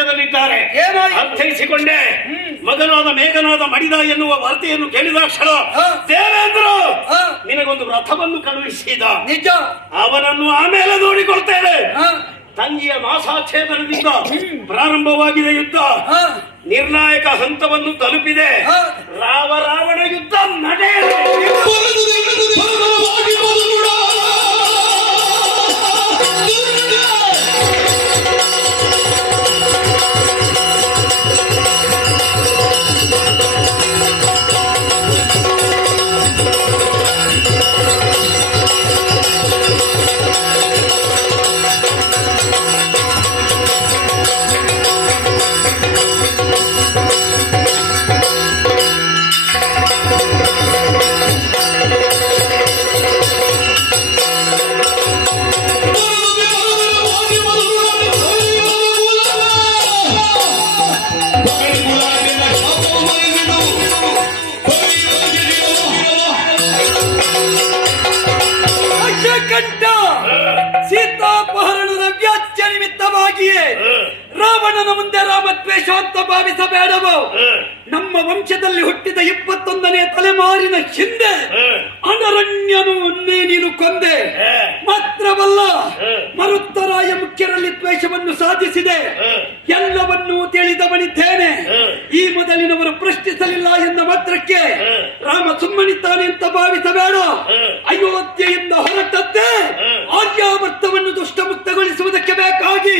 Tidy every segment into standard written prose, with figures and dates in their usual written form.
ಅಗತ್ಯದಲ್ಲಿದ್ದಾರೆ. ಅರ್ಥೈಸಿಕೊಂಡೆ. ಮಗನಾದ ಮೇಘನಾದ ಮಡಿದ ಎನ್ನುವ ವಾರ್ತೆಯನ್ನು ಕೇಳಿದಾಕ್ಷಣ ದೇವೇಂದ್ರ ನಿನಗೊಂದು ರಥವನ್ನು ಕಳುಹಿಸಿದ. ನಿಜ. ಅವನನ್ನು ಆಮೇಲೆ ನೋಡಿಕೊಳ್ತೇನೆ. ತಂಗಿಯ ಮಾಸಾಚ್ಛೇದನದಿಂದ ಪ್ರಾರಂಭವಾಗಿದೆ ಯುದ್ಧ. ನಿರ್ಣಾಯಕ ಹಂತವನ್ನು ತಲುಪಿದೆ. ರಾವಣ ಯುದ್ಧ ನಡೆಯಲಿ. ಸೀತಾಪಹರಣದ ವ್ಯಾಜ್ಯ ನಿಮಿತ್ತವಾಗಿಯೇ ರಾವಣನ ಮುಂದೆ ರಾಮದ್ವೇಷ ಅಂತ ಭಾವಿಸಬೇಡವೋ. ನಮ್ಮ ವಂಶದಲ್ಲಿ ಹುಟ್ಟಿದ 21ನೇ ತಲೆಮಾರಿನ ಹಿಂದೆ ಅನರಣ್ಯನು ನೀನು ಕೊಂದೆ. ಮಾತ್ರವಲ್ಲ, ಮರುತ್ತರಾಯ ಮುಖ್ಯರಲ್ಲಿ ದ್ವೇಷವನ್ನು ಸಾಧಿಸಿದೆ. ಎಲ್ಲವನ್ನೂ ತಿಳಿದವನಿದ್ದೇನೆ. ಈ ಮೊದಲಿನವರು ಪ್ರಶ್ನಿಸಲಿಲ್ಲ ಎಂದ ಮಾತ್ರಕ್ಕೆ ರಾಮ ಸುಮ್ಮನಿದ್ದಾನೆ ಅಂತ ಭಾವಿಸಬೇಡ. ಅಯೋಧ್ಯೆಯಿಂದ ಹೊರಟದ್ದೇ ಆರ್ಯಾವರ್ತವನ್ನು ದುಷ್ಟಮುಕ್ತಗೊಳಿಸುವುದಕ್ಕೆ ಬೇಕಾಗಿ.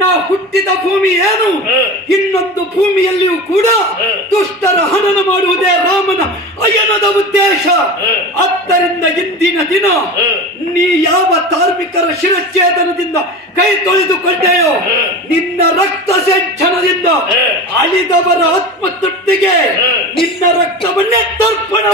ನಾ ಹುಟ್ಟಿದ ಭೂಮಿ ಏನು, ಇನ್ನೊಂದು ಭೂಮಿಯಲ್ಲಿಯೂ ಕೂಡ ದುಷ್ಟರ ಹನನ ಮಾಡುವುದೇ ರಾಮನ ಅಯನದ ಉದ್ದೇಶ. ಆದ್ದರಿಂದ ಇಂದಿನ ದಿನ ನೀ ಯಾವ ಧಾರ್ಮಿಕರ ಶಿರಚ್ಛೇದನದಿಂದ ಕೈ ತೊಳೆದುಕೊಂಡೆಯೋ, ನಿನ್ನ ರಕ್ತ ಸಿಂಚನದಿಂದ ಅಳಿದವರ ಆತ್ಮತೃಪ್ತಿಗೆ ನಿನ್ನ ರಕ್ತವನ್ನೇ ತರ್ಪಣ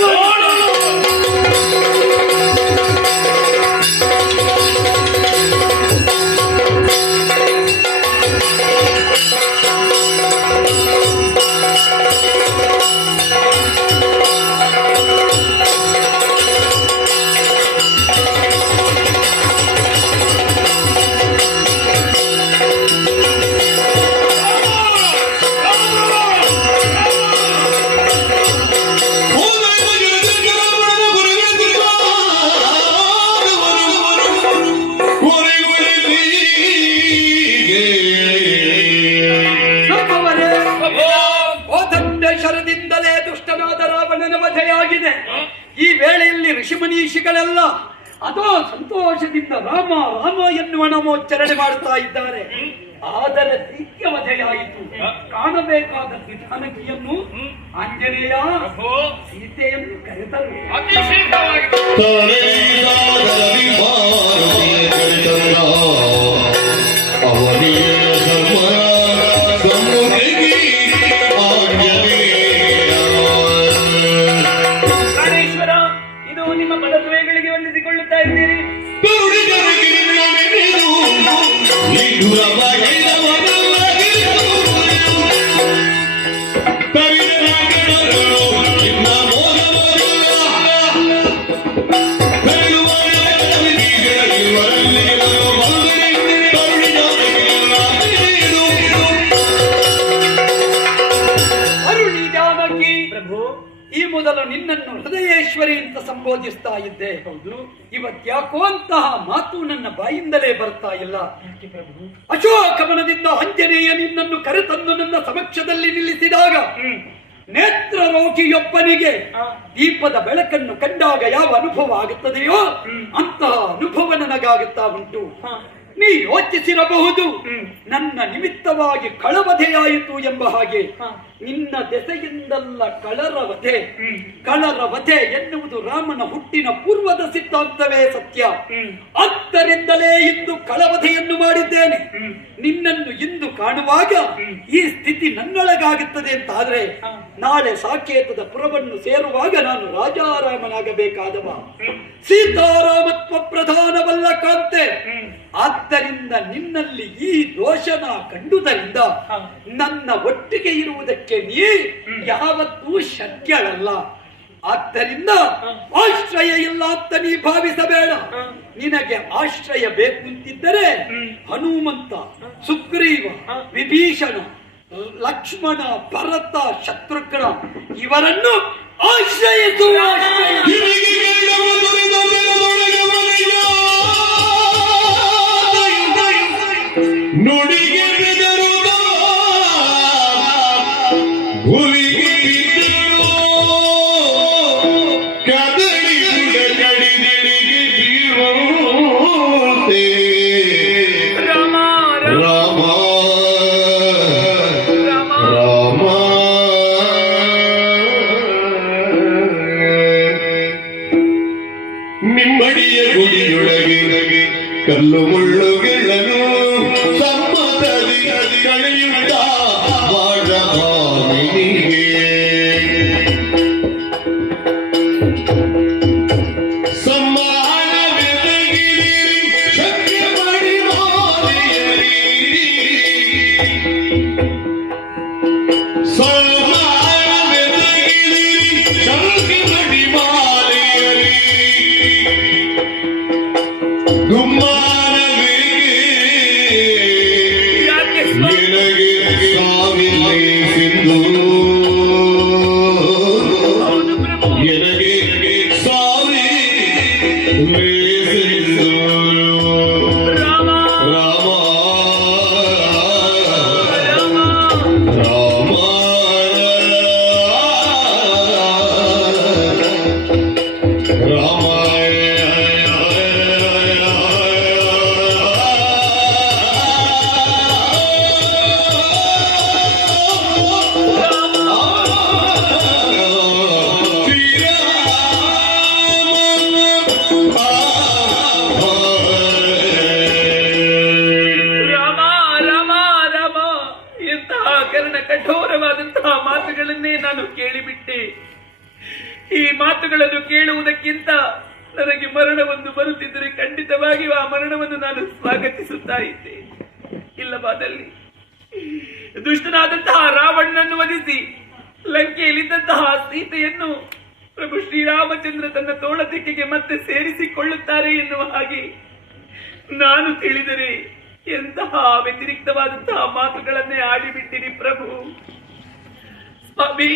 ಶರದಿಂದಲೇ ದುಷ್ಟನಾದ ರಾವಣನ ವಧೆಯಾಗಿದೆ. ಈ ವೇಳೆಯಲ್ಲಿ ಋಷಿಮನೀಷಿಗಳೆಲ್ಲ ಅದೋ ಸಂತೋಷದಿಂದ ರಾಮ ರಾಮ ಎನ್ನುವ ನಾಮೋಚ್ಚರಣೆ ಮಾಡುತ್ತಾ ಇದ್ದಾರೆ. ಆದರೆ ಸೀತ್ಯ ವಧೆಯಾಯಿತು. ಕಾಣಬೇಕಾದ ಜಾನಕಿಯನ್ನು ಆಂಜನೇಯ ಸೀತೆಯನ್ನು ಕರೆತರು. ಈ ಮೊದಲು ನಿನ್ನನ್ನು ಹೃದಯೇಶ್ವರಿ ಅಂತ ಸಂಬೋಧಿಸ್ತಾ ಇದ್ದೆ. ಹೌದು, ಇವತ್ಯಾಕೋ ಅಂತಹ ಮಾತು ನನ್ನ ಬಾಯಿಂದಲೇ ಬರ್ತಾ ಇಲ್ಲ. ಅಶೋಕವನದಿಂದ ಆಂಜನೇಯ ನಿನ್ನನ್ನು ಕರೆತಂದು ನನ್ನ ಸಮಕ್ಷದಲ್ಲಿ ನಿಲ್ಲಿಸಿದಾಗ ನೇತ್ರ ರೋಗಿಯೊಬ್ಬನಿಗೆ ದೀಪದ ಬೆಳಕನ್ನು ಕಂಡಾಗ ಯಾವ ಅನುಭವ ಆಗುತ್ತದೆಯೋ ಅಂತಹ ಅನುಭವ ನನಗಾಗುತ್ತಾ ಉಂಟು. ನೀ ಯೋಚಿಸಿರಬಹುದು, ನನ್ನ ನಿಮಿತ್ತವಾಗಿ ಕಳವಧೆಯಾಯಿತು ಎಂಬ ಹಾಗೆ. ನಿನ್ನ ದೆಸೆಯಿಂದಲ್ಲ ಕಳರ ವಧೆ ಎನ್ನುವುದು ರಾಮನ ಹುಟ್ಟಿನ ಪೂರ್ವದ ಸಿದ್ಧಾಂತವೇ ಸತ್ಯ. ಆದ್ದರಿಂದಲೇ ಇಂದು ಕಳವಧೆಯನ್ನು ಮಾಡಿದ್ದೇನೆ. ನಿನ್ನನ್ನು ಇಂದು ಕಾಣುವಾಗ ಈ ಸ್ಥಿತಿ ನನ್ನೊಳಗಾಗುತ್ತದೆ ಅಂತಾದ್ರೆ ನಾಳೆ ಸಾಕೇತದ ಪುರವನ್ನು ಸೇರುವಾಗ ನಾನು ರಾಜಾರಾಮನಾಗಬೇಕಾದವ. ಸೀತಾರಾಮತ್ವ ಪ್ರಧಾನವಲ್ಲ ಕಾಂತೆ. ಆದ್ದರಿಂದ ನಿನ್ನಲ್ಲಿ ಈ ದೋಷನ ಕಂಡುದರಿಂದ ನನ್ನ ಒಟ್ಟಿಗೆ ಇರುವುದಕ್ಕೆ ನೀ ಯಾವತ್ತೂ ಶಕ್ಯಳಲ್ಲ. ಆದ್ದರಿಂದ ಆಶ್ರಯ ಇಲ್ಲ ಅಂತ ನೀ ಭಾವಿಸಬೇಡ. ನಿನಗೆ ಆಶ್ರಯ ಬೇಕು ಅಂತಿದ್ದರೆ ಹನುಮಂತ, ಸುಗ್ರೀವ, ವಿಭೀಷಣ, ಲಕ್ಷ್ಮಣ, ಭರತ, ಶತ್ರುಘ್ನ ಇವರನ್ನು ಆಶ್ರಯಿಸುವ ನುಡಿಗೆ ಬೆದರುದ ಹುಲಿಗೆ ಬಿದ್ದಳು ಕದಡಿ ಕಡಿದಿಡಿಗೆ ಬೀರೋತೆ ರಾಮ ರಾಮ ರಾಮ ನಿಮ್ಮಡಿಯ ಗುಡಿಯೊಳಗೆ ಕಲ್ಲು ಮುಳ್ಳುಗಳನ್ನು ಸಮ್ಮತದಿ ಕಳೆಯುತ್ತ ಬಾಳಭಾಮಿನಿಗೆ ಸಮ್ಮಾನವೆದಗಿರಿ ಶಕ್ತಿ ಮಾಡಿ ಮಾರಿಯರಿ ಸಮ್ಮಾನವೆದಗಿರಿ ಶಕ್ತಿ ಮಾಡಿ ಮಾರಿಯರಿ ನಿನಗೆ ಸಾವಿಲೆ ಸಿಂಧು ಎನಗೆ ಸಾವಿಲೆ ಸಿಂಧು ರಾಮ ರಾಮ ಕಠೋರವಾದಂತಹ ಮಾತುಗಳನ್ನೇ ನಾನು ಕೇಳಿಬಿಟ್ಟೆ. ಈ ಮಾತುಗಳನ್ನು ಕೇಳುವುದಕ್ಕಿಂತ ನನಗೆ ಮರಣವೊಂದು ಬರುತ್ತಿದ್ದರೆ ಖಂಡಿತವಾಗಿಯೂ ಆ ಮರಣವನ್ನು ನಾನು ಸ್ವಾಗತಿಸುತ್ತಾ ಇದ್ದೆ. ಇಲ್ಲವಾದಲ್ಲಿ ದುಷ್ಟನಾದಂತಹ ರಾವಣನನ್ನು ವಧಿಸಿ ಲಂಕೆಯಲ್ಲಿದ್ದಂತಹ ಸೀತೆಯನ್ನು ಪ್ರಭು ಶ್ರೀರಾಮಚಂದ್ರ ತನ್ನ ತೋಳದಿಕ್ಕಿಗೆ ಮತ್ತೆ ಸೇರಿಸಿಕೊಳ್ಳುತ್ತಾರೆ ಎನ್ನುವ ಹಾಗೆ ನಾನು ತಿಳಿದರೆ ಎಂತಹ ವ್ಯತಿರಿಕ್ತವಾದಂತಹ ಮಾತುಗಳನ್ನೇ ಆಡಿಬಿಟ್ಟಿನಿ ಪ್ರಭು. ಸ್ವಾಮಿ,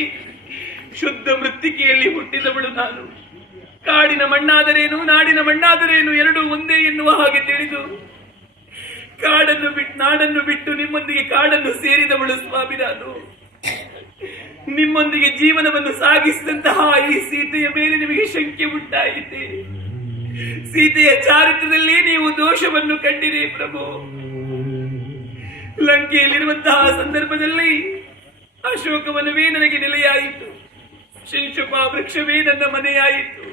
ಶುದ್ಧ ಮೃತ್ತಿಕೆಯಲ್ಲಿ ಹುಟ್ಟಿದವಳು ನಾನು. ಕಾಡಿನ ಮಣ್ಣಾದರೇನು, ನಾಡಿನ ಮಣ್ಣಾದರೇನು ಎರಡೂ ಒಂದೇ ಎನ್ನುವ ಹಾಗೆ ತಿಳಿದು ನಾಡನ್ನು ಬಿಟ್ಟು ನಿಮ್ಮೊಂದಿಗೆ ಕಾಡನ್ನು ಸೇರಿದವಳು ಸ್ವಾಮಿ ನಾನು. ನಿಮ್ಮೊಂದಿಗೆ ಜೀವನವನ್ನು ಸಾಗಿಸಿದಂತಹ ಈ ಸೀತೆಯ ಮೇಲೆ ನಿಮಗೆ ಶಂಕೆ ಉಂಟಾಯಿತೆ. ಸೀತೆಯ ಚಾರಿತ್ರದಲ್ಲಿ ನೀವು ದೋಷವನ್ನು ಕಂಡಿರಿ ಪ್ರಭು. ಲಂಕೆಯಲ್ಲಿರುವಂತಹ ಸಂದರ್ಭದಲ್ಲಿ ಅಶೋಕವನವೇ ನನಗೆ ನೆಲೆಯಾಯಿತು, ಶಿಂಶುಪ ವೃಕ್ಷವೇ ನನ್ನ ಮನೆಯಾಯಿತು.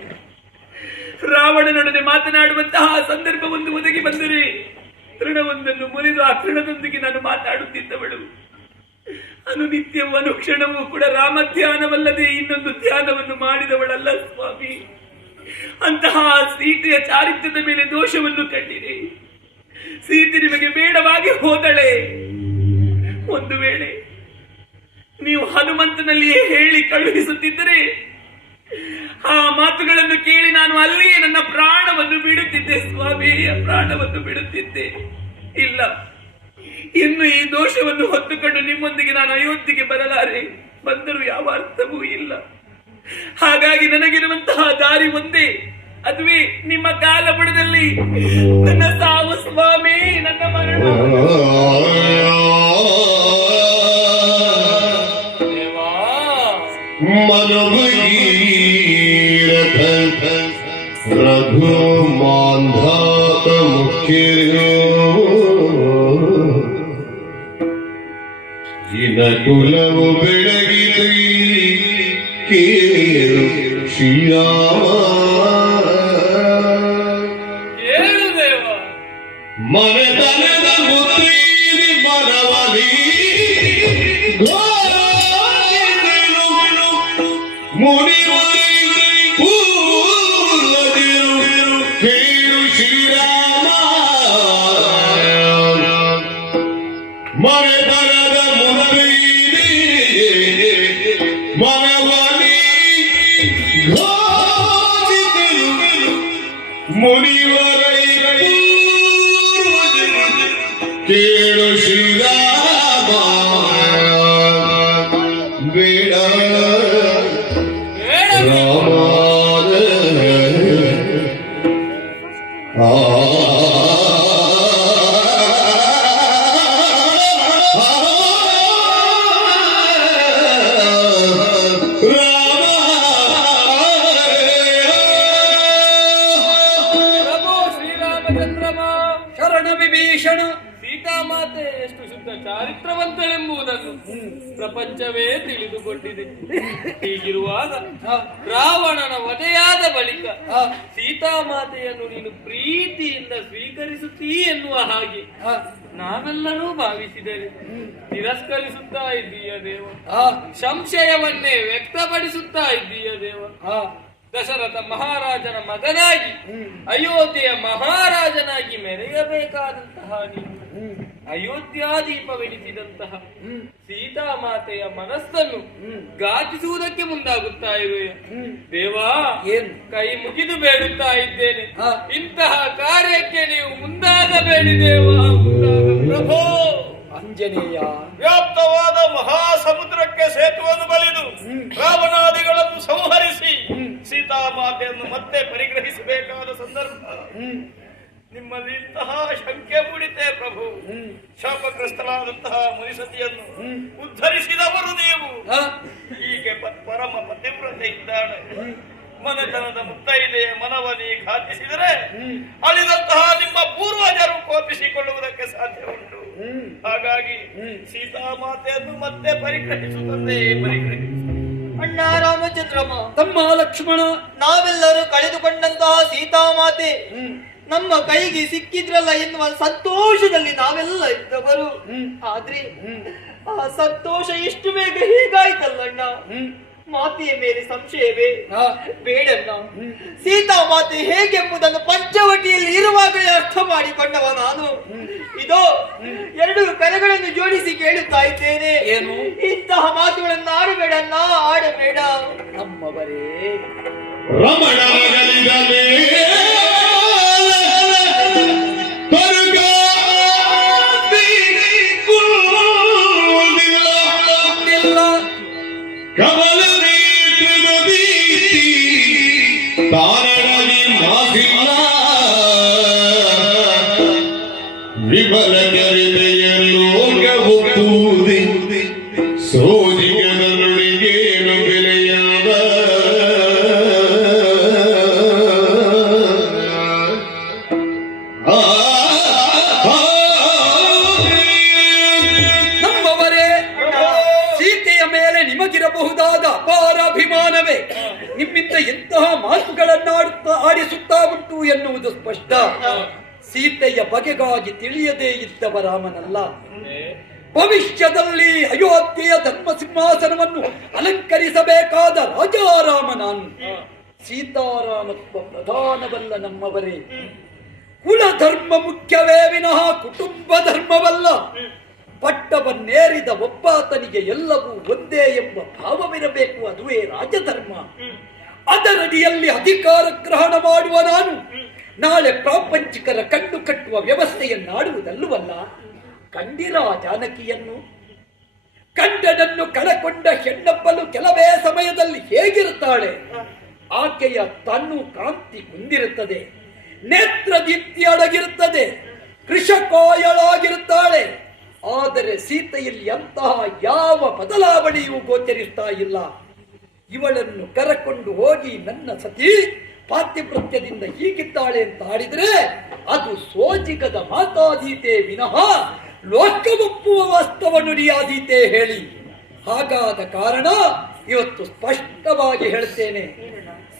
ರಾವಣನೊಡನೆ ಮಾತನಾಡುವಂತಹ ಸಂದರ್ಭವೊಂದು ಒದಗಿ ಬಂದರೆ ತೃಣವೊಂದನ್ನು ಮುರಿದು ಆ ತೃಣದೊಂದಿಗೆ ನಾನು ಮಾತಾಡುತ್ತಿದ್ದವಳು. ಅನುನಿತ್ಯವೂ ಅನುಕ್ಷಣವೂ ಕೂಡ ರಾಮ ಧ್ಯಾನವಲ್ಲದೆ ಇನ್ನೊಂದು ಧ್ಯಾನವನ್ನು ಮಾಡಿದವಳಲ್ಲ ಸ್ವಾಮಿ. ಅಂತಹ ಸೀತೆಯ ಚಾರಿತ್ರ್ಯದ ಮೇಲೆ ದೋಷವನ್ನು ಕಂಡಿರಿ. ಸೀತೆ ನಿಮಗೆ ಬೇಡವಾಗಿ ಹೋದಳೆ. ಒಂದು ವೇಳೆ ನೀವು ಹನುಮಂತನಲ್ಲಿಯೇ ಹೇಳಿ ಕಳುಹಿಸುತ್ತಿದ್ದರೆ ಆ ಮಾತುಗಳನ್ನು ಕೇಳಿ ನಾನು ಅಲ್ಲಿಯೇ ನನ್ನ ಪ್ರಾಣವನ್ನು ಬಿಡುತ್ತಿದ್ದೆ ಸ್ವಾಮಿ, ಪ್ರಾಣವನ್ನು ಬಿಡುತ್ತಿದ್ದೆ. ಇಲ್ಲ, ಇನ್ನು ಈ ದೋಷವನ್ನು ಹೊತ್ತುಕೊಂಡು ನಿಮ್ಮೊಂದಿಗೆ ನಾನು ಅಯೋಧ್ಯೆಗೆ ಬರಲಾರೆ. ಬಂದರೂ ಯಾವ ಅರ್ಥವೂ ಇಲ್ಲ. ಹಾಗಾಗಿ ನನಗಿರುವಂತಹ ದಾರಿ ಒಂದೇ, ಅದುವೇ ನಿಮ್ಮ ಕಾಲ ಬುಡದಲ್ಲಿ ನನ್ನ ಸಾವು ಸ್ವಾಮಿ, ನನ್ನ ಮರಣ. ಮನುಭಗೀರಥ ರಘು ಮಾಂಧಾತ ಮುಖ್ಯೋ ಇನ ಕುಲವು ಬೆಳಗಿರಿ ಕೇಳು ಶ್ರೀರಾಮ. ಮನೆತನದ ಮುತ್ರೀರಿ ಮನವಲಿ ಮುಡಿವರಿ ಪೂರ್ಣದಿರು ಕೇಳು ಶ್ರೀರಾಮ. ಮನೆತನದ ಮುತ್ರೀರಿ ಮನವಲಿ ಮುನಿವರೈ ಕೇಳು ಶ್ರೀರಾಮ ಬೇಡ ರಾಮ ಪ್ರಭು ಶ್ರೀರಾಮಚಂದ್ರಮ ಶರಣ ವಿಭೀಷಣ. ಸೀತಾಮಾತೆ ಎಷ್ಟು ಶುದ್ಧ ಚಾರಿತ್ರವಂತಳೆಂಬುದನ್ನು ಪ್ರಪಂಚವೇ ತಿಳಿದುಕೊಂಡಿದೆ. ಹೀಗಿರುವಾಗ ರಾವಣನ ವಧೆಯಾದ ಬಳಿಕ ಸೀತಾಮಾತೆಯನ್ನು ನೀನು ಪ್ರೀತಿಯಿಂದ ಸ್ವೀಕರಿಸುತ್ತೀ ಎನ್ನುವ ಹಾಗೆ ನಾವೆಲ್ಲರೂ ಭಾವಿಸಿದರೆ ತಿರಸ್ಕರಿಸುತ್ತಾ ಇದ್ದೀಯ ದೇವ. ಸಂಶಯವನ್ನೇ ವ್ಯಕ್ತಪಡಿಸುತ್ತಾ ಇದ್ದೀಯ ದೇವ. ದಶರಥ ಮಹಾರಾಜನ ಮಗನಾಗಿ ಅಯೋಧ್ಯೆಯ ಮಹಾರಾಜನಾಗಿ ಮೆರೆಯಬೇಕಾದಂತಹ ನೀನು ಅಯೋಧ್ಯಾದೀಪವೆನಿಸಿದಂತಹ ಸೀತಾಮಾತೆಯ ಮನಸ್ಸನ್ನು ಘಾತಿಸುವುದಕ್ಕೆ ಮುಂದಾಗುತ್ತಾ ಇರುವೆ ದೇವಾ. ಕೈ ಮುಗಿದು ಬೇಡುತ್ತಾ ಇದ್ದೇನೆ, ಇಂತಹ ಕಾರ್ಯಕ್ಕೆ ನೀವು ಮುಂದಾಗಬೇಡಿ ದೇವಾ. ಪ್ರಭೋ, ಆಂಜನೇಯ, ವ್ಯಾಪ್ತವಾದ ಮಹಾಸಮುದ್ರಕ್ಕೆ ಸೇತುವನ್ನು ಬಲಿದು ರಾವಣಾದಿಗಳನ್ನು ಸಂಹರಿಸಿ ಸೀತಾಮಾತೆಯನ್ನು ಮತ್ತೆ ಪರಿಗ್ರಹಿಸಬೇಕಾದ ಸಂದರ್ಭ ನಿಮ್ಮಲ್ಲಿ ಇಂತಹ ಶಂಕೆ ಮೂಡಿತೆ ಪ್ರಭು. ಶಾಪಗ್ರಸ್ತರಾದಂತಹ ಮುನಿಸತಿಯನ್ನು ಉದ್ಧರಿಸಿದವರು ನೀವು. ಹೀಗೆ ಪರಮ ಪತಿವ್ರತೆ ಇದ್ದಾಳೆ. ಮನೆತನದ ಮುತ್ತೈದೆಯ ಮನವನಿ ಘಾತಿಸಿದರೆ ಅಳಿದಂತಹ ನಿಮ್ಮ ಪೂರ್ವಜರು ಕೋಪಿಸಿಕೊಳ್ಳುವುದಕ್ಕೆ ಸಾಧ್ಯ ಉಂಟು. ಹಾಗಾಗಿ ಸೀತಾಮಾತೆಯನ್ನು ಮತ್ತೆ ಪರಿಗ್ರಹಿಸುತ್ತದೆ. ಅಣ್ಣ ರಾಮಚಂದ್ರಮ, ತಮ್ಮ ಲಕ್ಷ್ಮಣ, ನಾವೆಲ್ಲರೂ ಕಳೆದುಕೊಂಡಂತಹ ಸೀತಾಮಾತೆ ನಮ್ಮ ಕೈಗೆ ಸಿಕ್ಕಿದ್ರಲ್ಲ ಎನ್ನುವ ಸಂತೋಷದಲ್ಲಿ ನಾವೆಲ್ಲ ಇದ್ದವರು. ಆದ್ರೆ ಆ ಸಂತೋಷ ಎಷ್ಟು ಬೇಗ ಹೀಗಾಯ್ತಲ್ಲಣ್ಣ. ಮಾತೆಯ ಮೇಲೆ ಸಂಶಯವೇ ಬೇಡಣ್ಣ. ಸೀತಾಮಾತೆ ಹೇಗೆಂಬುದನ್ನು ಪಂಚವಟಿಯಲ್ಲಿ ಇರುವಾಗಲೇ ಅರ್ಥ ಮಾಡಿಕೊಂಡವ ನಾನು. ಇದೋ ಎರಡು ಕರೆಗಳನ್ನು ಜೋಡಿಸಿ ಕೇಳುತ್ತಾ ಇದ್ದೇನೆ, ಏನು? ಇಂತಹ ಮಾತುಗಳನ್ನು ಆಡಬೇಡಣ್ಣ, ಆಡಬೇಡ. ನಮ್ಮವರೇ ರಮಣಗಲಿದ ಕಮಲ ತಾರಣಿ ಮಾಸಿಲ್ಲ ವಿಮಲ ಕರಿದೆಯನ್ನು ಒಪ್ಪುವುದೇ ಸೋಜಿಗದ ನುಡಿಗೇನು ಬೆಲೆಯಾದ ನಮ್ಮವರೇ, ಸೀತೆಯ ಮೇಲೆ ನಿಮಗಿರಬಹುದಾದ ಅಪಾರ ಅಭಿಮಾನವೇ ನಿಮ್ಮಿಂದ ಎಂತಹ ಮಾತುಗಳನ್ನಾಡುತ್ತಾ ಆಡಿಸುತ್ತಾ ಉಂಟು ಎನ್ನುವುದು ಸ್ಪಷ್ಟ. ಸೀತೆಯ ಬಗೆಗಾಗಿ ತಿಳಿಯದೇ ಇದ್ದವ ರಾಮನಲ್ಲ. ಭವಿಷ್ಯದಲ್ಲಿ ಅಯೋಧ್ಯೆಯ ಧರ್ಮ ಸಿಂಹಾಸನವನ್ನು ಅಲಂಕರಿಸಬೇಕಾದ ರಾಜಾರಾಮ ನಾನು. ಸೀತಾರಾಮತ್ವ ಪ್ರಧಾನವಲ್ಲ ನಮ್ಮವರೇ. ಕುಲ ಧರ್ಮ ಮುಖ್ಯವೇ ವಿನಃ ಕುಟುಂಬ ಧರ್ಮವಲ್ಲ. ಪಟ್ಟವನ್ನೇರಿದ ಒಬ್ಬಾತನಿಗೆ ಎಲ್ಲವೂ ಒಂದೇ ಎಂಬ ಭಾವವಿರಬೇಕು, ಅದುವೇ ರಾಜಧರ್ಮ. ಅದರಡಿಯಲ್ಲಿ ಅಧಿಕಾರ ಗ್ರಹಣ ಮಾಡುವ ನಾನು ನಾಳೆ ಪ್ರಾಪಂಚಿಕರ ಕಣ್ಣು ಕಟ್ಟುವ ವ್ಯವಸ್ಥೆಯನ್ನಾಡುವುದಲ್ಲವಲ್ಲ. ಕಂಡಿರಾ ಜಾನಕಿಯನ್ನು? ಕಂಡನನ್ನು ಕಳಕೊಂಡ ಹೆಣ್ಣಬ್ಬಲು ಕೆಲವೇ ಸಮಯದಲ್ಲಿ ಹೇಗಿರುತ್ತಾಳೆ? ಆಕೆಯ ತನ್ನು ಕಾಂತಿ ಕುಂದಿರುತ್ತದೆ, ನೇತ್ರ ದೀಪ್ತಿ ಅಡಗಿರುತ್ತದೆ, ಕೃಷಕಾಯಳಾಗಿರುತ್ತಾಳೆ. ಆದರೆ ಸೀತೆಯಲ್ಲಿ ಅಂತಹ ಯಾವ ಬದಲಾವಣೆಯೂ ಗೋಚರಿಸ್ತಾ ಇಲ್ಲ. ಇವಳನ್ನು ಕರಕೊಂಡು ಹೋಗಿ ನನ್ನ ಸತಿ ಪಾತಿವೃತ್ಯದಿಂದ ಹೀಗಿದ್ದಾಳೆ ಅಂತ ಆಡಿದರೆ ಅದು ಸೋಜಿಗದ ಮಾತಾದೀತೆ ವಿನಃ ಲೋಕವೊಪ್ಪುವ ವಾಸ್ತವ ನುಡಿಯಾದೀತೆ ಹೇಳಿ. ಹಾಗಾದ ಕಾರಣ ಇವತ್ತು ಸ್ಪಷ್ಟವಾಗಿ ಹೇಳ್ತೇನೆ,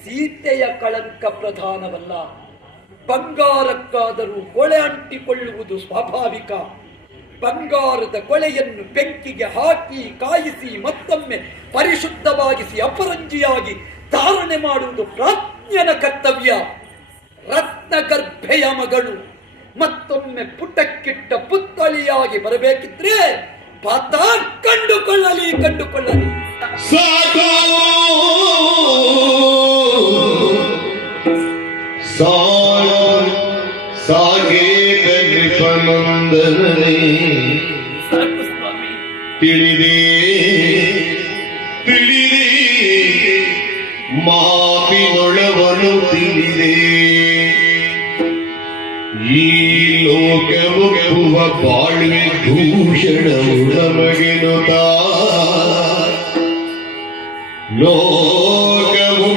ಸೀತೆಯ ಕಳಂಕ ಪ್ರಧಾನವಲ್ಲ. ಬಂಗಾರಕ್ಕಾದರೂ ಕೊಳೆ ಅಂಟಿಕೊಳ್ಳುವುದು ಸ್ವಾಭಾವಿಕ. ಬಂಗಾರದ ಕೊಳೆಯನ್ನು ಬೆಂಕಿಗೆ ಹಾಕಿ ಕಾಯಿಸಿ ಮತ್ತೊಮ್ಮೆ ಪರಿಶುದ್ಧವಾಗಿಸಿ ಅಪರಂಜಿಯಾಗಿ ಧಾರಣೆ ಮಾಡುವುದು ಪ್ರಾಜ್ಞನ ಕರ್ತವ್ಯ. ರತ್ನಗರ್ಭೆಯ ಮಗಳು ಮತ್ತೊಮ್ಮೆ ಪುಟಕ್ಕಿಟ್ಟ ಪುತ್ತಳಿಯಾಗಿ ಬರಬೇಕಿದ್ರೆ ಪಾತ ಕಂಡುಕೊಳ್ಳಲಿ. ಸಾಕು ತಿಳಿದೇ ಮಾತಿನೊಳವನು ತಿಳಿದೆ ಈ ಲೋಕವು ಬಾಳ್ವೆ ಭೂಷಣವು ನಮಗೆನುತ ಲೋಕವು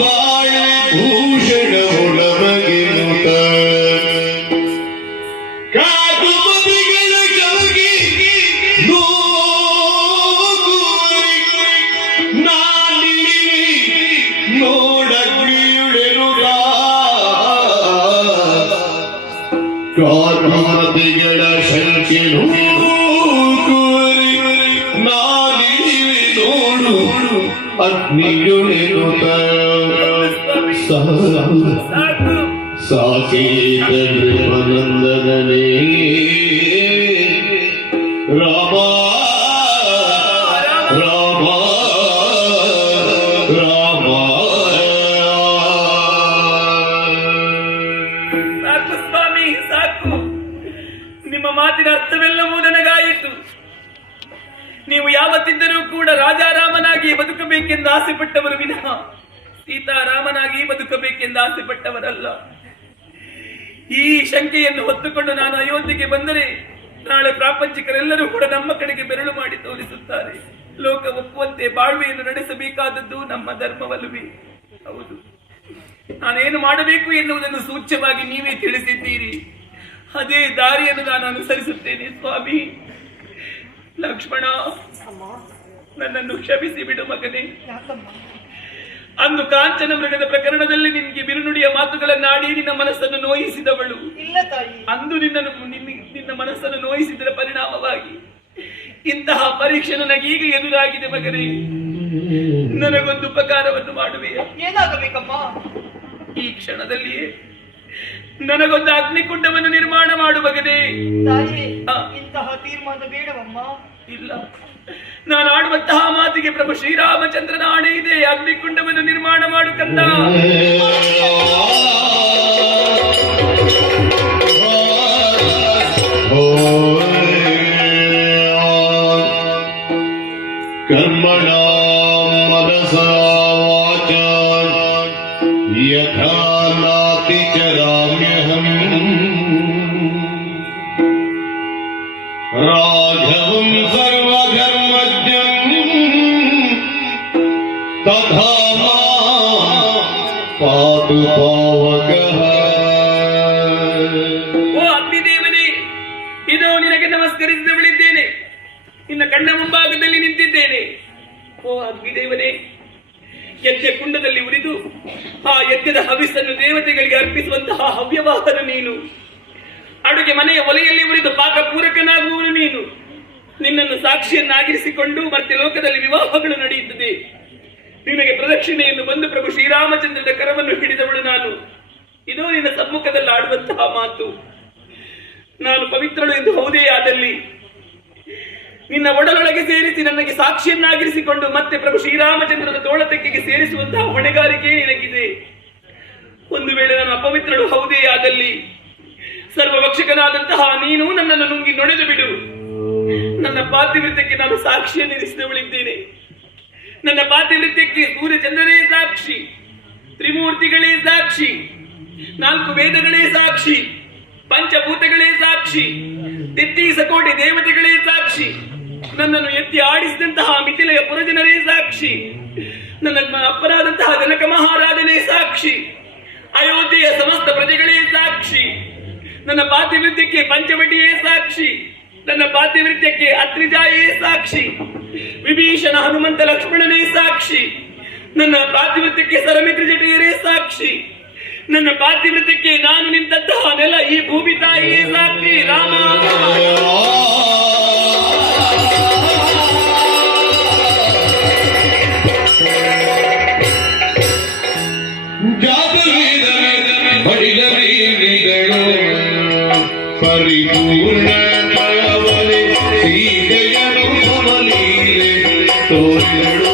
ಬಾಳ್ವೆ ಭೂಷಣವು ನಮಗೆನುತ ಕಾಕುಮತಿಗಳ ಜೋಗಿ ಕಾಕುಮತಿಗಳ ಸಂಖ್ಯೆನು ನೋಡು ಅಗ್ನಿಯುಳೆನುತ ಸಾಕೇತ ನೃಪನಂದನನೇ ರಾಮ ರಾಮ ರಾಮ ಸಾಕು ಸ್ವಾಮಿ ಸಾಕು. ನಿಮ್ಮ ಮಾತಿನ ಅರ್ಥವೆಲ್ಲವೂ ನನಗಾಯಿತು. ನೀವು ಯಾವತ್ತಿದ್ದರೂ ಕೂಡ ರಾಜಾರಾಮನಾಗಿ ಬದುಕಬೇಕೆಂದು ಆಸೆ ಪಟ್ಟವರು ವಿನಃ ಸೀತಾರಾಮನಾಗಿ ಬದುಕಬೇಕೆಂದು ಆಸೆ ಪಟ್ಟವರಲ್ಲ. ಈ ಶಂಕೆಯನ್ನು ಹೊತ್ತುಕೊಂಡು ನಾನು ಅಯೋಧ್ಯೆಗೆ ಬಂದರೆ ನಾಳೆ ಪ್ರಾಪಂಚಿಕರೆಲ್ಲರೂ ಕೂಡ ನಮ್ಮ ಕಡೆಗೆ ಬೆರಳು ಮಾಡಿ ತೋರಿಸುತ್ತಾರೆ. ಲೋಕ ಒಪ್ಪುವಂತೆ ಬಾಳ್ವೆಯನ್ನು ನಡೆಸಬೇಕಾದದ್ದು ನಮ್ಮ ಧರ್ಮವಲ್ಲವೇ? ಹೌದು, ನಾನೇನು ಮಾಡಬೇಕು ಎನ್ನುವುದನ್ನು ಸೂಚ್ಯವಾಗಿ ನೀವೇ ತಿಳಿಸಿದ್ದೀರಿ. ಅದೇ ದಾರಿಯನ್ನು ನಾನು ಅನುಸರಿಸುತ್ತೇನೆ ಸ್ವಾಮಿ. ಲಕ್ಷ್ಮಣ, ನನ್ನನ್ನು ಕ್ಷಮಿಸಿ ಬಿಡು ಮಗನೇ. ಅಂದು ಕಾಂಚನ ಮೃಗದ ಪ್ರಕರಣದಲ್ಲಿ ನಿನಗೆ ಬಿರುನುಡಿಯ ಮಾತುಗಳನ್ನಾಡಿ ನಿನ್ನ ಮನಸ್ಸನ್ನು ನೋಯಿಸಿದವಳು. ಇಲ್ಲ ತಾಯಿ, ಅಂದು ನಿನ್ನ ಮನಸ್ಸನ್ನು ನೋಯಿಸಿದರ ಪರಿಣಾಮವಾಗಿ ಇಂತಹ ಪರೀಕ್ಷೆ ನನಗೀಗ ಎದುರಾಗಿದೆ ಮಗನೇ. ನನಗೊಂದು ಉಪಕಾರವನ್ನು ಮಾಡುವೆಯ? ಏನಾಗಬೇಕಮ್ಮ? ಈ ಕ್ಷಣದಲ್ಲಿಯೇ ನನಗೊಂದು ಅಗ್ನಿಕುಂಡವನ್ನು ನಿರ್ಮಾಣ ಮಾಡು ಮಗನೇ. ತಾಯಿ, ಇಂತಹ ತೀರ್ಮಾನ ಬೇಡವಮ್ಮ. ಇಲ್ಲ, ನಾನು ಆಡುವಂತಹ ಮಾತಿಗೆ ಪ್ರಭು ಶ್ರೀರಾಮಚಂದ್ರನ ಆಣೆ ಇದೆ. ಅಗ್ನಿಕುಂಡವನ್ನು ನಿರ್ಮಾಣ ಮಾಡು ಕಂದ. ಕರ್ಮಣ ಮನಸ ವಾಚ ಯಥಾ ನಾತಿ ಚರಾಮ್ಯಹಂ ರಾಘವಂ ಸರ್ವಧರ್ಮಜ್ಞಂ ತಥಾ ಪಾತು ಪಾವಕಃ. ಓ ಅಗ್ನಿದೇವನೇ, ಇದು ನಿನಗೆ ನಮಸ್ಕರಿಸಿದವಳಿದ್ದೇನೆ. ನಿನ್ನ ಕಣ್ಣ ಮುಂಭಾಗದಲ್ಲಿ ನಿಂತಿದ್ದೇನೆ. ಓ ಅಗ್ನಿದೇವನೇ, ಯಜ್ಞ ಕುಂಡದಲ್ಲಿ ಉರಿದು ಆ ಯಜ್ಞದ ಹವಿಸ್ಸನ್ನು ದೇವತೆಗಳಿಗೆ ಅರ್ಪಿಸುವಂತಹ ಹವ್ಯವಾಹನ ನೀನು. ಅಡುಗೆ ಮನೆಯ ಒಲೆಯಲ್ಲಿ ಉರಿದು ಪಾಕ ಪೂರಕನಾಗುವನು ನೀನು. ನಿನ್ನನ್ನು ಸಾಕ್ಷಿಯನ್ನಾಗಿರಿಸಿಕೊಂಡು ಮತ್ತೆ ಲೋಕದಲ್ಲಿ ವಿವಾಹಗಳು ನಡೆಯುತ್ತದೆ. ನಿನಗೆ ಪ್ರದಕ್ಷಿಣೆಯನ್ನು ಬಂದು ಪ್ರಭು ಶ್ರೀರಾಮಚಂದ್ರನ ಕರವನ್ನು ಹಿಡಿದವಳು ನಾನು. ಇದೋ ನಿನ್ನ ಸಮ್ಮುಖದಲ್ಲಿ ಆಡುವಂತಹ ಮಾತು. ನಾನು ಪವಿತ್ರಳು ಎಂದು ಹೌದೇ ಆದಲ್ಲಿ ನಿನ್ನ ಒಡಲೊಳಗೆ ಸೇರಿಸಿ ನನಗೆ ಸಾಕ್ಷಿಯನ್ನಾಗಿರಿಸಿಕೊಂಡು ಮತ್ತೆ ಪ್ರಭು ಶ್ರೀರಾಮಚಂದ್ರನ ತೋಳತೆಕ್ಕೆಗೆ ಸೇರಿಸುವಂತಹ ಹೊಣೆಗಾರಿಕೆ ನಿನಗಿದೆ. ಒಂದು ವೇಳೆ ನಾನು ಅಪವಿತ್ರಳು ಹೌದೇ ಆದಲ್ಲಿ ಸರ್ವಭಕ್ಷಕನಾದಂತಹ ನೀನು ನನ್ನನ್ನು ನುಂಗಿ ನೊಣೆದು ಬಿಡು. ನನ್ನ ಪಾತಿವೃತ್ಯಕ್ಕೆ ನಾನು ಸಾಕ್ಷಿಯನ್ನಿರಿಸಿದವಳಿದ್ದೇನೆ. ನನ್ನ ಪಾತಿವೃತ್ಯಕ್ಕೆ ಸೂರ್ಯಚಂದ್ರನೇ ಸಾಕ್ಷಿ, ತ್ರಿಮೂರ್ತಿಗಳೇ ಸಾಕ್ಷಿ, 4 ವೇದಗಳೇ ಸಾಕ್ಷಿ, ಪಂಚಭೂತಗಳೇ ಸಾಕ್ಷಿ, 33 ಕೋಟಿ ದೇವತೆಗಳೇ ಸಾಕ್ಷಿ, ನನ್ನನ್ನು ಎತ್ತಿ ಆಡಿಸಿದಂತಹ ಮಿಥಿಲೆಯ ಪುರಜನರೇ ಸಾಕ್ಷಿ, ನನ್ನ ಅಪ್ಪನಾದಂತಹ ಜನಕ ಮಹಾರಾಜನೇ ಸಾಕ್ಷಿ, ಅಯೋಧ್ಯೆಯ ಸಮಸ್ತ ಪ್ರಜೆಗಳೇ ಸಾಕ್ಷಿ, ನನ್ನ ಪಾತಿವೃತ್ಯಕ್ಕೆ ಪಂಚವಟಿಯೇ ಸಾಕ್ಷಿ, ನನ್ನ ಪಾತಿವೃತ್ಯಕ್ಕೆ ಅತ್ರಿಜಾಯೇ ಸಾಕ್ಷಿ, ವಿಭೀಷಣ ಹನುಮಂತ ಲಕ್ಷ್ಮಣನೇ ಸಾಕ್ಷಿ, ನನ್ನ ಪಾತಿವೃತ್ಯಕ್ಕೆ ಸರಮಿತ್ರ ಜಟೆಯರೇ ಸಾಕ್ಷಿ, ನನ್ನ ಪಾತಿವೃತ್ಯಕ್ಕೆ ನಾನು ನಿಂತಹ ನೆಲ ಈ ಭೂಮಿ ತಾಯಿಯೇ ಸಾಕ್ಷಿ. ರಾಮ ಪರಿಪೂರ್ಣ ಸೀತೆಯನು ಕಮಲೀಲೆ ತೋರಿದಳು.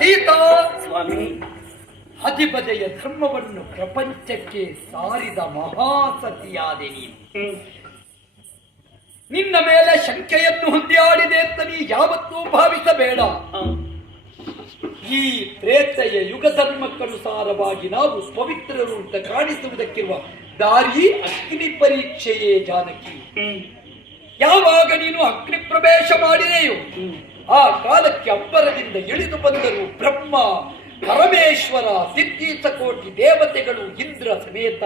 ಸೀತಾ ಸ್ವಾಮಿ ಹದಿಬದೆಯ ಧರ್ಮವನ್ನು ಪ್ರಪಂಚಕ್ಕೆ ಸಾರಿದ ಮಹಾಸತಿಯಾದೆ ನೀನು. ನಿನ್ನ ಮೇಲೆ ಶಂಕೆಯನ್ನು ಹೊಂದಿಯಾಡಿದೆ ಅಂತ ನೀ ಯಾವತ್ತೂ ಭಾವಿಸಬೇಡ. ಈ ತ್ರೇತೆಯ ಯುಗ ಧರ್ಮಕ್ಕನುಸಾರವಾಗಿ ನಾವು ಪವಿತ್ರರು ಅಂತ ಕಾಣಿಸುವುದಕ್ಕಿರುವ ದಾರಿ ಅಗ್ನಿ ಪರೀಕ್ಷೆಯೇ ಜಾನಕಿ. ಯಾವಾಗ ನೀನು ಅಗ್ನಿ ಪ್ರವೇಶ ಮಾಡಿದೆಯೋ ಆ ಕಾಲಕ್ಕೆ ಅಂಬರದಿಂದ ಇಳಿದು ಬಂದರು ಬ್ರಹ್ಮ, ಪರಮೇಶ್ವರ, ಸಿದ್ಧೀಸ ಕೋಟಿ ದೇವತೆಗಳು, ಇಂದ್ರ ಸಮೇತ,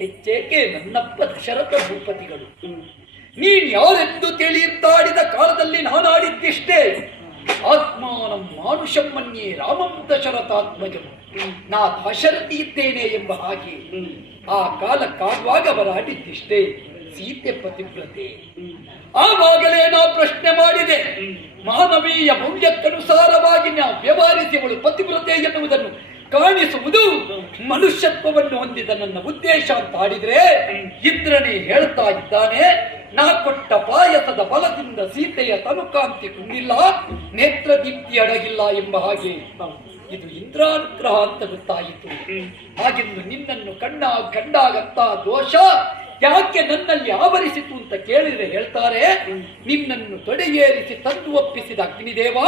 ಹೆಚ್ಚೇಕೆ ನನ್ನಪ್ಪ ದಶರಥ ಭೂಪತಿಗಳು. ನೀನ್ ಯಾರೆಂದು ತಿಳಿಯುತ್ತಾಡಿದ ಕಾಲದಲ್ಲಿ ನಾನಾಡಿದ್ದಿಷ್ಟೇ, ಆತ್ಮಾನಂ ಮಾನುಷಂ ಮನ್ಯೇ ರಾಮಂ ದಶರಥಾತ್ಮಜಂ, ನಾ ದಶರಥಿ ಇದ್ದೇನೆ ಎಂಬ ಹಾಗೆ ಆ ಕಾಲಕ್ಕಾಗುವಾಗ ಅವರಾಡಿದ್ದಿಷ್ಟೇ, ಸೀತೆ ಪತಿವ್ರತೆ. ಆವಾಗಲೇ ನಾ ಪ್ರಶ್ನೆ ಮಾಡಿದೆ, ಮಾನವೀಯ ಮೌಲ್ಯಕ್ಕನುಸಾರವಾಗಿ ನಾ ವ್ಯವಹರಿಸಿವಳು ಪತಿವ್ರತೆ ಎನ್ನುವುದನ್ನು ಕಾಣಿಸುವುದು ಮನುಷ್ಯತ್ವವನ್ನು ಹೊಂದಿದ ನನ್ನ ಉದ್ದೇಶ ಅಂತ ಆಡಿದ್ರೆ, ಇಂದ್ರನೇ ಹೇಳ್ತಾ ಇದ್ದಾನೆ, ನಾ ಕೊಟ್ಟ ಪಾಯಸದ ಬಲದಿಂದ ಸೀತೆಯ ತನುಕಾಂತಿ ಕುಂದಿಲ್ಲ, ನೇತ್ರ ದೀಪ್ತಿ ಅಡಗಿಲ್ಲ ಎಂಬ ಹಾಗೆ ಇದು ಇಂದ್ರಾನುಗ್ರಹ ಅಂತ ಗೊತ್ತಾಯಿತು. ಹಾಗೆಂದು ನಿನ್ನನ್ನು ಕಂಡಾಗತ್ತ ದೋಷ ಯಾಕೆ ನನ್ನಲ್ಲಿ ಆವರಿಸಿತು ಅಂತ ಕೇಳಿದ್ರೆ ಹೇಳ್ತಾರೆ, ನಿನ್ನನ್ನು ತೊಡೆಯೇರಿಸಿ ತಂದು ಒಪ್ಪಿಸಿದ ಅಗ್ನಿದೇವ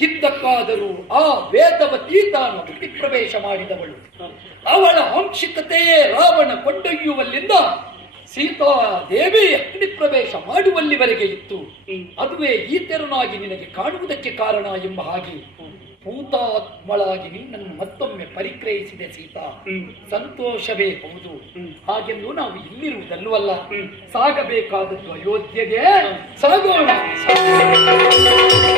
ಹಿಂದಕ್ಕಾದರೂ ಆ ವೇದವತಿ ತಾನು ಅಗ್ನಿ ಪ್ರವೇಶ ಮಾಡಿದವಳು. ಅವಳ ಆಂಶಿಕತೆಯೇ ರಾವಣ ಕೊಂಡೊಯ್ಯುವಲ್ಲಿಂದ ಸೀತಾದೇವಿ ಅಗ್ನಿ ಪ್ರವೇಶ ಮಾಡುವಲ್ಲಿವರೆಗೆ ಇತ್ತು. ಅದುವೇ ಈ ತೆರನಾಗಿ ನಿನಗೆ ಕಾಣುವುದಕ್ಕೆ ಕಾರಣ ಎಂಬ ಹಾಗೆ ಭೂತಾತ್ಮಳಾಗಿ ನಿನ್ನನ್ನು ಮತ್ತೊಮ್ಮೆ ಪರಿಗ್ರಹಿಸಿದೆ ಸೀತಾ. ಸಂತೋಷವೇ ಹೌದು. ಹಾಗೆಂದು ನಾವು ಇಲ್ಲಿರುವುದಲ್ಲವಲ್ಲ, ಸಾಗಬೇಕಾದದ್ದು ಅಯೋಧ್ಯೆಗೆ ಸಾಗೋಣ.